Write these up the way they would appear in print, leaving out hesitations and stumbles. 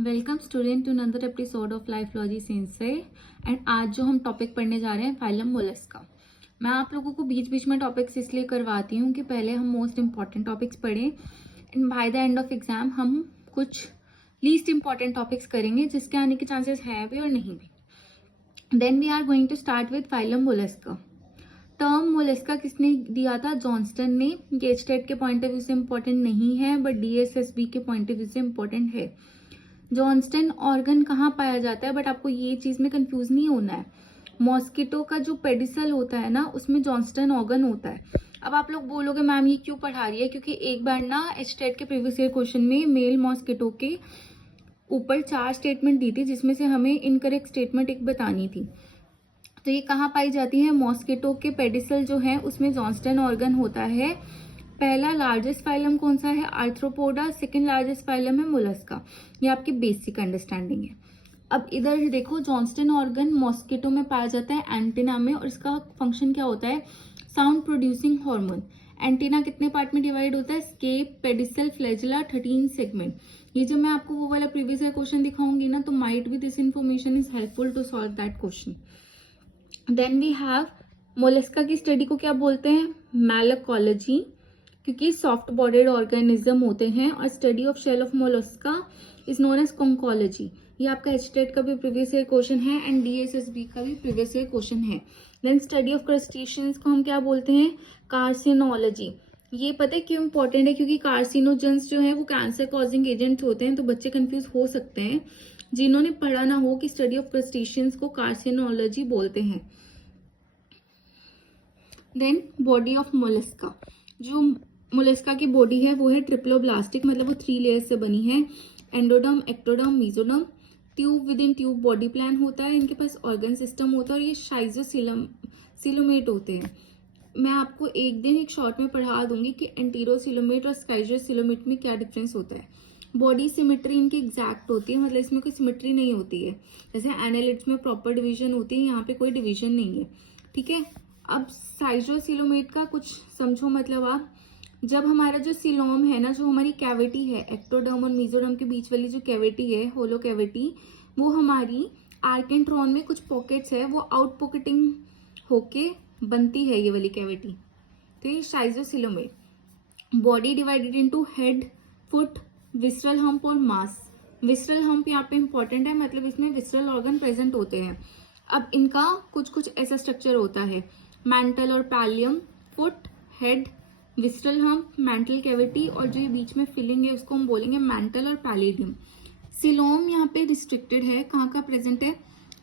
Welcome student to another episode of Lifeology sensei. And आज जो हम टॉपिक पढ़ने जा रहे हैं फाइलम मोलस्का। मैं आप लोगों को बीच बीच में टॉपिक्स इसलिए करवाती हूँ कि पहले हम मोस्ट इंपॉर्टेंट टॉपिक्स पढ़ें and by the end of exam हम कुछ लीस्ट इंपॉर्टेंट टॉपिक्स करेंगे जिसके आने के चांसेस हैं भी और नहीं भी। Then we are going to start with phylum mollusca. Term mollusca किसने दिया था? जॉनस्टन ने। ये स्टेट के पॉइंट ऑफ व्यू से इंपॉर्टेंट नहीं है बट डीएसएसबी के पॉइंट ऑफ व्यू से इंपॉर्टेंट है। जॉनस्टन ऑर्गन कहाँ पाया जाता है? बट आपको ये चीज में कंफ्यूज नहीं होना है। मॉस्किटो का जो पेडिसल होता है ना, उसमें जॉनस्टन ऑर्गन होता है। अब आप लोग बोलोगे मैम ये क्यों पढ़ा रही है? क्योंकि एक बार ना स्टेट के प्रीवियस ईयर क्वेश्चन में मेल मॉस्किटो के ऊपर 4 स्टेटमेंट दी थी जिसमें से हमें इनकरेक्ट स्टेटमेंट एक बतानी थी। तो ये कहाँ पाई जाती है? मॉस्किटो के पेडिसल जो है उसमें जॉनस्टन ऑर्गन होता है। पहला लार्जेस्ट फाइलम कौन सा है? आर्थ्रोपोडा। सेकंड लार्जेस्ट फाइलम है मोलस्का। ये आपकी बेसिक अंडरस्टैंडिंग है। अब इधर देखो, जॉनस्टन ऑर्गन मॉस्किटो में पाया जाता है एंटीना में, और इसका फंक्शन क्या होता है? Sound producing hormone. एंटीना कितने पार्ट में डिवाइड होता है? Scape, pedicel, flagella, 13 segment. ये जब मैं आपको वो वाला प्रीवियस ईयर क्वेश्चन दिखाऊंगी ना, तो might be this information is helpful to solve that question. Then we have mollusca की स्टडी को क्या बोलते हैं? मैलाकोलॉजी, क्योंकि सॉफ्ट बॉडीड ऑर्गेनिज्म होते हैं। और study of shell of mollusca is known as conchology. ये आपका स्टेट का भी प्रीवियस ईयर क्वेश्चन है एंड डीएसएसबी का भी प्रीवियस ईयर क्वेश्चन है। देन स्टडी ऑफ क्रस्टेशियंस को हम क्या बोलते हैं? कार्सिनोलॉजी। ये पता है क्यों इंपॉर्टेंट है? क्योंकि कार्सिनोजेंस जो है वो कैंसर कॉजिंग एजेंट होते हैं, तो बच्चे कंफ्यूज हो सकते हैं जिन्होंने पढ़ा ना हो कि स्टडी ऑफ क्रस्टेशियंस को कार्सिनोलॉजी बोलते हैं। Then body of mollusca. जो मोलस्का की बॉडी है वो है ट्रिप्लोब्लास्टिक, मतलब वो 3 लेयर्स से बनी है। Endoderm, ectoderm, mesoderm. Tube with in tube body plan होता है। इनके पास ऑर्गन सिस्टम होता है और ये शाइजोसिलोमेट होते हैं। मैं आपको एक दिन एक शॉर्ट में पढ़ा दूंगी कि एंटीरोसिलोमेट और स्काइजोसिलोमेट में क्या डिफरेंस होता है। बॉडी सिमेट्री इनकी एग्जैक्ट होती है, मतलब इसमें कोई सिमेट्री नहीं होती है। जैसे एनालिट्स में प्रॉपर डिवीजन होती है, यहाँ पे कोई डिवीजन नहीं है। ठीक है। अब साइजोसिलोमेट का कुछ समझो, मतलब आप जब हमारा जो सिलोम है ना, जो हमारी कैविटी है एक्टोडर्म और मेसोडर्म के बीच वाली जो कैविटी है, होलो कैविटी, वो हमारी आर्केंट्रॉन में कुछ पॉकेट्स है, वो आउट पॉकेटिंग होके बनती है ये वाली कैविटी। तो ये schizocoelomate. Body divided into head, foot, visceral hump और मास। विसरल हम्प यहाँ पे इंपॉर्टेंट है, मतलब इसमें विसरल ऑर्गन प्रेजेंट होते हैं। अब इनका कुछ कुछ ऐसा स्ट्रक्चर होता है, मेंटल और pallium, foot, head, visceral hump, mantle cavity, और जो ये बीच में फिलिंग है उसको हम बोलेंगे मेंटल और पैलिडियम। सिलोम यहाँ पे रिस्ट्रिक्टेड है, कहाँ का प्रेजेंट है?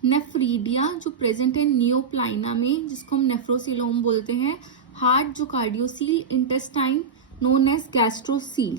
नेफ्रीडिया जो प्रेजेंट है नियोप्लाइना में, जिसको हम नेफ्रोसिलोम बोलते हैं। हार्ट जो कार्डियोसील, इंटेस्टाइन नोन एज गैस्ट्रोसील।